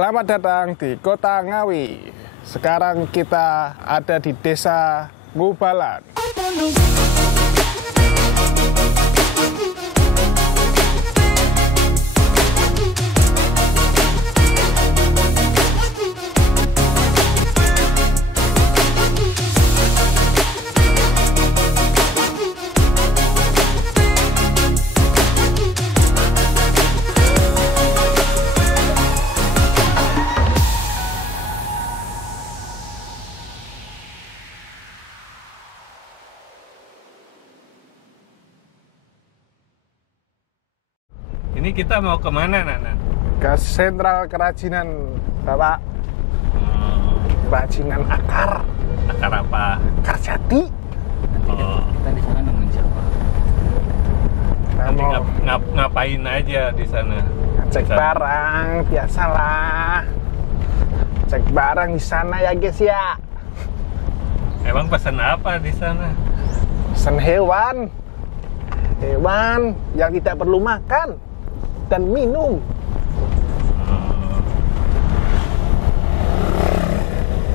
Selamat datang di Kota Ngawi. Sekarang kita ada di Desa Ngubalan. Ini kita mau kemana, Nana? Ke sentral kerajinan Bapak. Kerajinan akar. Akar apa? Akar jati. Kita di sana nemuin siapa? Nanti Mau ngapain aja di sana? cek barang, biasalah. Cek barang di sana ya guys ya. Emang pesan apa di sana? Pesan hewan. Hewan yang tidak perlu makan dan minum.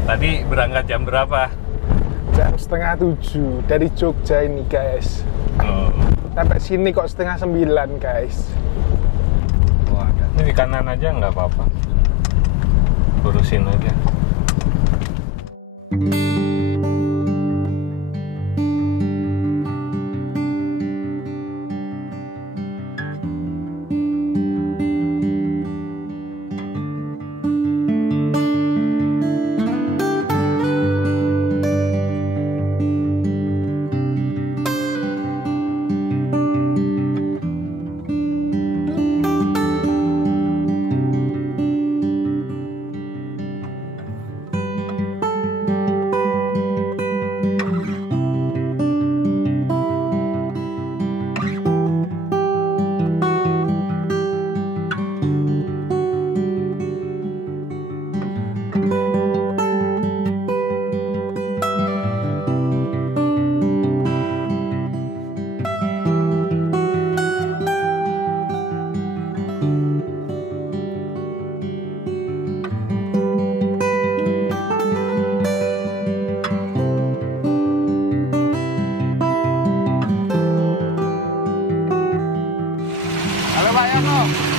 Tadi berangkat jam berapa? Jam 6:30 dari Jogja ini guys. Sampai sini kok 8:30 guys. Wah, ini di kanan aja nggak apa-apa. Urusin aja.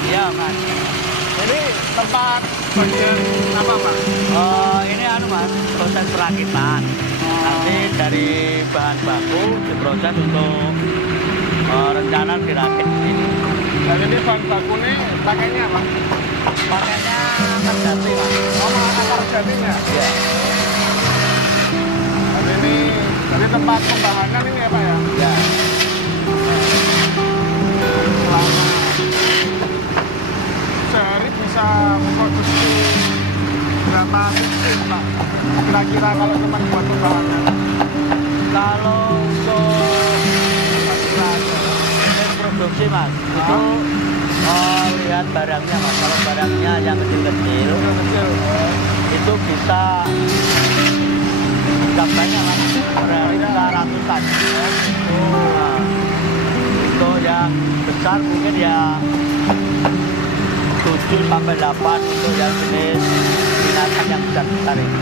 Iya, Mas. Ini tempat bagian apa Pak? Ini Mas, proses perakitan. Nanti dari bahan baku diproses untuk rencana dirakit di sini. Dan ini bahan baku ini pakainya apa? Pakainya akar jati, Mas. Oh, akar jatinya? Iya. Dan ini tempat pembahanan ini ya Pak ya? Iya. Selama sehari bisa memproduksi berapa titik Pak? Kira-kira kalau cuma buat pembahanan? Kalau untuk produksi, Mas, itu lihat barangnya, Mas. Kalau barangnya yang kecil-kecil, itu bisa banyak, Mas. Bisa ratusan. Nah, untuk yang besar mungkin ya 7 sampai 8 untuk yang jenis binatang yang besar-besar ini.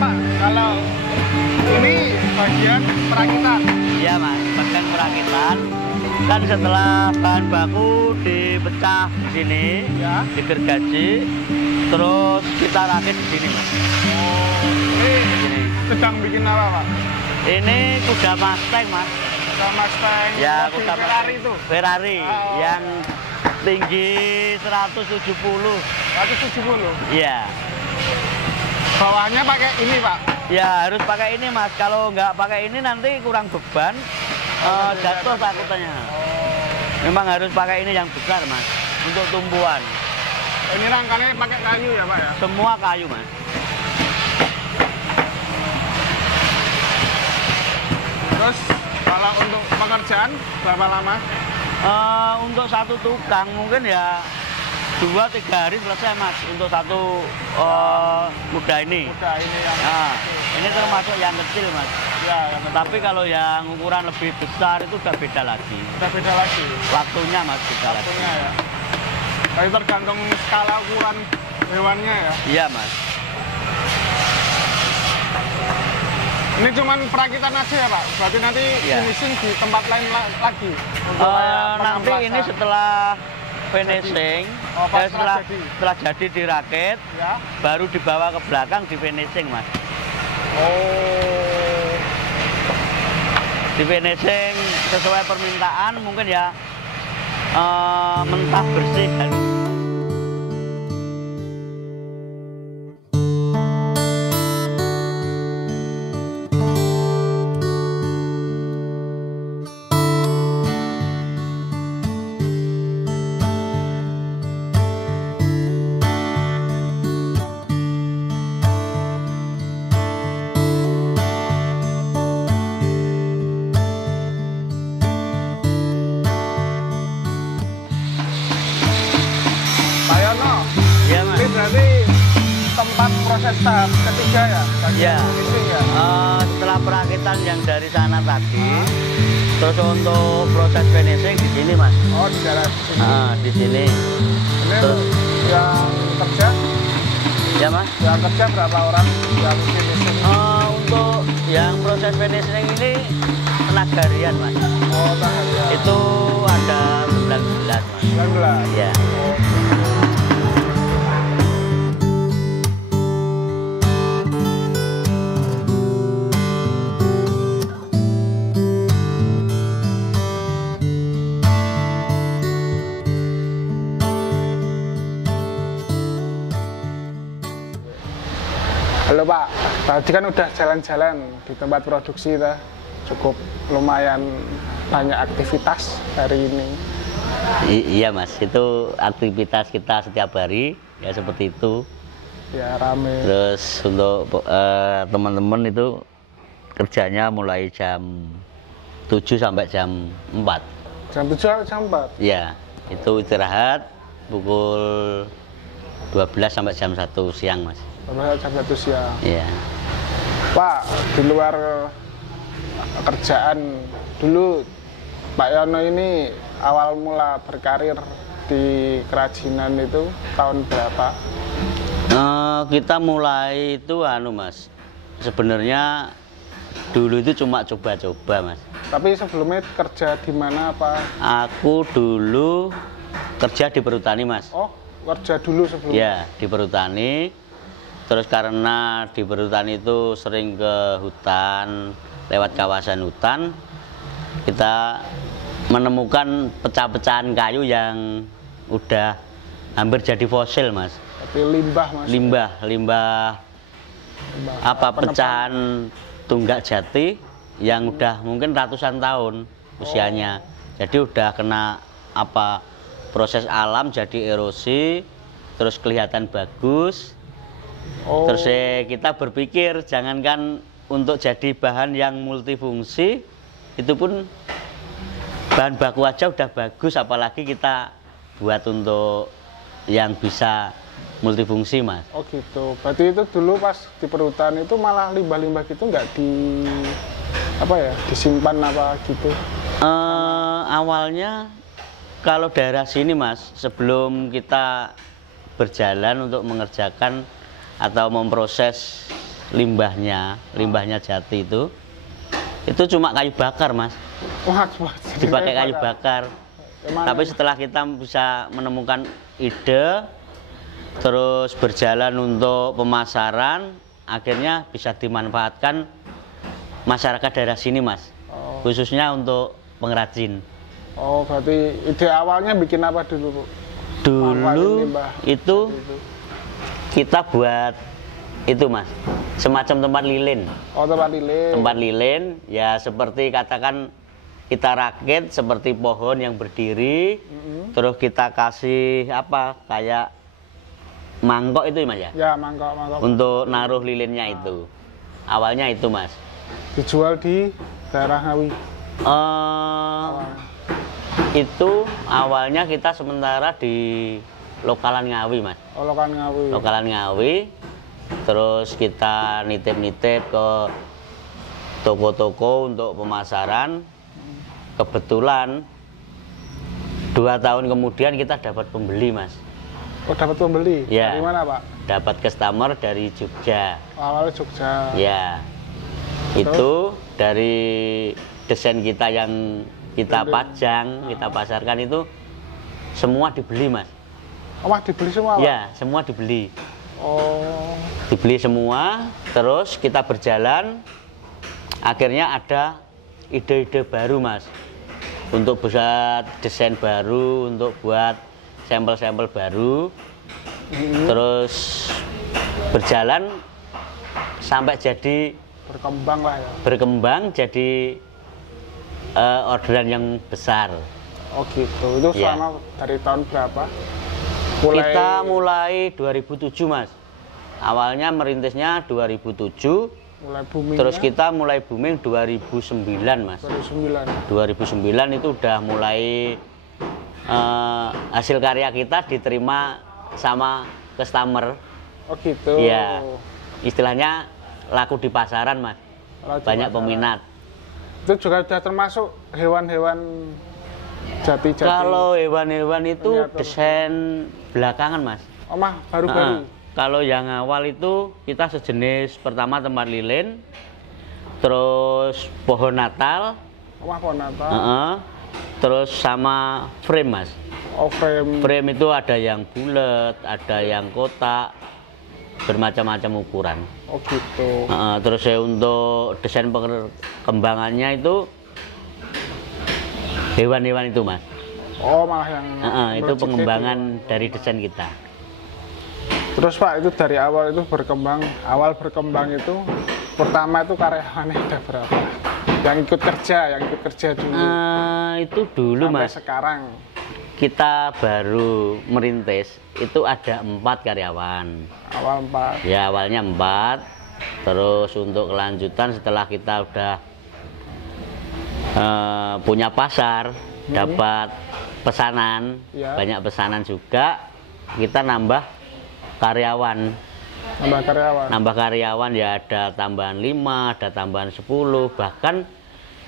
Pak, kalau ini bagian perakitan. Iya, Mas, bagian perakitan. Kan setelah bahan baku dipecah di sini, Ya. digergaji, terus kita rakit di sini, Mas. Ini sedang bikin apa Pak? Ini kuda Mustang, Mas. Kuda Mustang, Ya, mobil kuda Ferrari itu. Ferrari Oh. yang tinggi 170. 170. Iya. Bawahnya pakai ini Pak. Ya harus pakai ini, Mas. Kalau nggak pakai ini nanti kurang beban, jatuh takutnya. Memang harus pakai ini yang besar, Mas, untuk tumbuhan. Ini rangkanya pakai kayu ya Pak ya? Semua kayu, Mas. pekerjaan berapa lama? Untuk satu tukang mungkin ya 2-3 hari selesai mas untuk satu kuda ini. Kuda ini yang Nah, ini termasuk yang kecil mas. ya, yang Tapi kalau yang ukuran lebih besar itu udah beda lagi. udah beda lagi. Waktunya mas beda lagi. Waktunya ya. Tapi tergantung skala ukuran hewannya ya. Iya mas. Ini cuman perakitan aja ya Pak? Berarti nanti Iya. finishing di tempat lain lagi? Untuk Nanti ini setelah finishing, Oh, pas setelah jadi. setelah jadi dirakit, ya. baru dibawa ke belakang di finishing mas. Oh. Di finishing sesuai permintaan mungkin ya mentah bersih kan. Pak Yono, Iya mas. ini berarti tempat proses tahap ketiga ya? Bagian Iya. finishing ya? Setelah perakitan yang dari sana tadi, terus untuk proses finishing di sini mas. Oh, di daerah sini. Di sini. Ini Terus yang kerja? ya mas. Yang kerja berapa orang yang finishing? Untuk yang proses finishing ini tenaga harian mas. Oh, tahan ya. Itu ada 19 mas. 19. Ya. Halo Pak, tadi kan udah jalan-jalan di tempat produksi dah. Cukup lumayan banyak aktivitas hari ini. Iya mas, itu aktivitas kita setiap hari ya seperti itu. Ya rame. Terus untuk teman-teman itu kerjanya mulai jam 7 sampai jam 4. Jam 7 jam 4. Ya, itu istirahat pukul 12 sampai jam 1 siang mas. Sampai jam 1 siang. Iya. Pak, di luar kerjaan dulu Pak Yono ini awal mula berkarir di kerajinan itu tahun berapa? Kita mulai itu mas, sebenarnya dulu itu cuma coba-coba mas. Tapi sebelumnya kerja di mana apa? Aku dulu kerja di perhutani mas. Oh, kerja dulu sebelumnya? Ya, di perhutani. Terus karena di perhutani itu sering ke hutan, lewat kawasan hutan, kita menemukan pecah-pecahan kayu yang udah hampir jadi fosil mas. Tapi limbah mas? Limbah apa pecahan tunggak jati yang udah mungkin ratusan tahun usianya. Jadi udah kena apa proses alam jadi erosi, terus kelihatan bagus. Oh. Terus kita berpikir jangankan untuk jadi bahan yang multifungsi, itu pun bahan baku aja udah bagus, apalagi kita buat untuk yang bisa multifungsi mas. Oh gitu. Berarti itu dulu pas di perhutani itu malah limbah-limbah gitu nggak di apa ya disimpan apa gitu? Awalnya kalau daerah sini mas, sebelum kita berjalan untuk mengerjakan atau memproses limbahnya jati itu cuma kayu bakar mas. Wah, Dipakai kayu bakar. Tapi setelah kita bisa menemukan ide, terus berjalan untuk pemasaran, akhirnya bisa dimanfaatkan masyarakat daerah sini mas. Oh. Khususnya untuk pengrajin. Oh, berarti ide awalnya bikin apa dulu Bu? Dulu Manfaatin limbah itu kita buat itu mas, semacam tempat lilin. Oh, tempat lilin. Tempat lilin ya seperti katakan kita rakit seperti pohon yang berdiri, terus kita kasih apa kayak mangkok itu mas ya? Ya, mangkok. Untuk naruh lilinnya itu. Awalnya itu mas. Dijual di daerah Ngawi. Itu awalnya kita sementara di Lokalan Ngawi, Mas. Oh, Lokalan Ngawi. Lokalan Ngawi. Terus kita nitip-nitip ke toko-toko untuk pemasaran. Kebetulan 2 tahun kemudian kita dapat pembeli, Mas. Oh, dapat pembeli? Ya. Dari mana, Pak? Dapat customer dari Jogja. Awalnya Jogja. Ya. Itu dari desain kita yang kita pajang, kita pasarkan itu semua dibeli, Mas. Oh, Mas, dibeli semua, Pak? Ya, semua dibeli. Oh. Dibeli semua, terus kita berjalan, akhirnya ada ide-ide baru, Mas. Untuk buat desain baru, untuk buat sampel-sampel baru. Terus berjalan sampai jadi Berkembang lah ya. berkembang jadi orderan yang besar. Oh gitu. Itu Ya. selama dari tahun berapa? Kita mulai 2007, Mas. Awalnya merintisnya 2007, mulai booming. terus kita mulai booming 2009, Mas. 2009. 2009 itu udah mulai hasil karya kita diterima sama customer. Oh gitu. Iya. Istilahnya laku di pasaran, Mas. Laku di Banyak pasaran. peminat. Itu juga sudah termasuk hewan-hewan jati-jati. Kalau hewan-hewan itu Miniatur. desain belakangan, Mas. Oh, mah baru-baru. Kalau yang awal itu kita sejenis pertama tempat lilin, terus pohon Natal, Oh, mah pohon Natal. terus sama frame, Mas. Oh, frame. Frame itu ada yang bulat, ada yang kotak, bermacam-macam ukuran. Oh gitu. Terus untuk desain perkembangannya itu hewan-hewan itu, Mas. Oh, malah yang Itu melejit pengembangan itu. dari desain kita. Terus Pak, itu dari awal itu berkembang, itu pertama itu karyawannya ada berapa? Yang ikut kerja dulu. Itu dulu, Sampai Mas. sekarang. Kita baru merintis itu ada 4 karyawan. Awal 4. Ya, awalnya 4. Terus untuk kelanjutan setelah kita udah punya pasar, dapat pesanan, Ya. banyak pesanan juga, kita nambah karyawan. Nambah karyawan ya, ada tambahan 5, ada tambahan 10, bahkan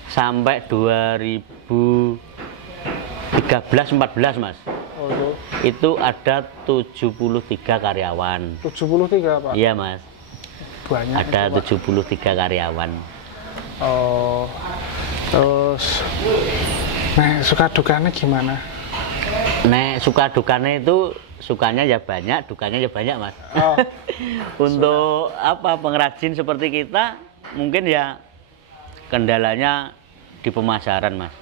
sampai 2013-14, Mas. Oh, itu Itu ada 73 karyawan. 73, Pak. Iya, Mas. Banyak. Ada itu, Pak. 73 karyawan. Oh. Terus suka dukanya gimana? Suka dukanya itu, sukanya ya banyak, dukanya ya banyak, Mas. Oh. Untuk pengrajin seperti kita, mungkin ya kendalanya di pemasaran, Mas.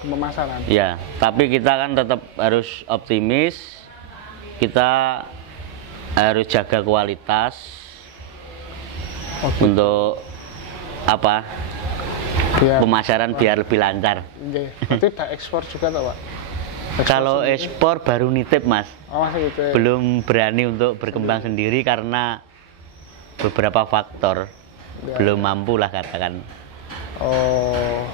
Pemasaran. Ya, tapi kita kan tetap harus optimis. Kita harus jaga kualitas untuk pemasaran biar lebih lancar. Oke. Berarti udah ekspor juga toh, Pak? Kalau ekspor baru nitip, Mas. Oh, masih gitu. Belum berani untuk berkembang sendiri karena beberapa faktor. Ya. Belum mampu lah katakan. Oh.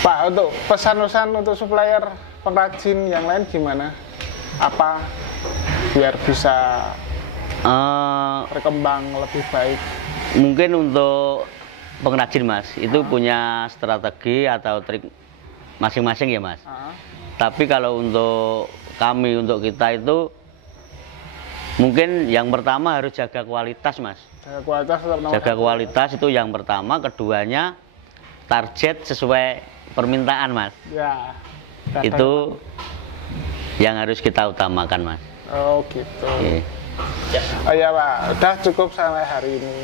Pak, untuk pesan-pesan untuk supplier pengrajin yang lain gimana? Apa biar bisa berkembang lebih baik? Mungkin untuk pengrajin, Mas, itu punya strategi atau trik masing-masing ya, Mas. Tapi kalau untuk kami, untuk kita itu mungkin yang pertama harus jaga kualitas, Mas. Jaga kualitas tetap nomor Jaga satu. kualitas itu yang pertama. Keduanya target sesuai permintaan, Mas. Ya. Itu yang harus kita utamakan, Mas. Oh gitu. Oke. Oh ya Pak, udah cukup sampai hari ini.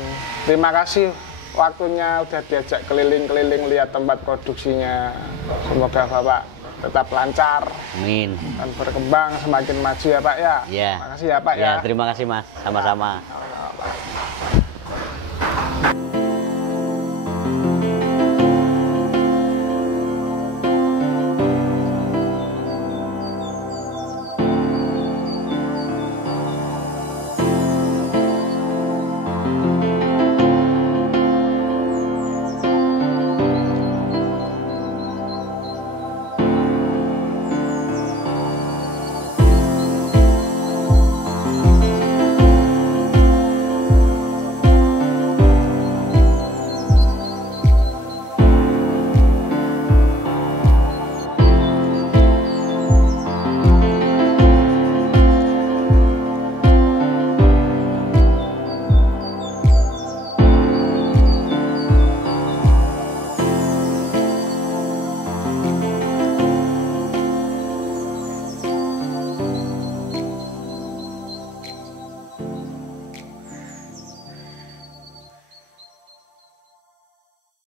Terima kasih waktunya udah diajak keliling-keliling lihat tempat produksinya. Semoga Bapak tetap lancar Amin. dan berkembang semakin maju ya Pak ya. Ya. Terima kasih ya Pak ya. Ya, terima kasih, Mas. Sama-sama. Sama-sama, Pak.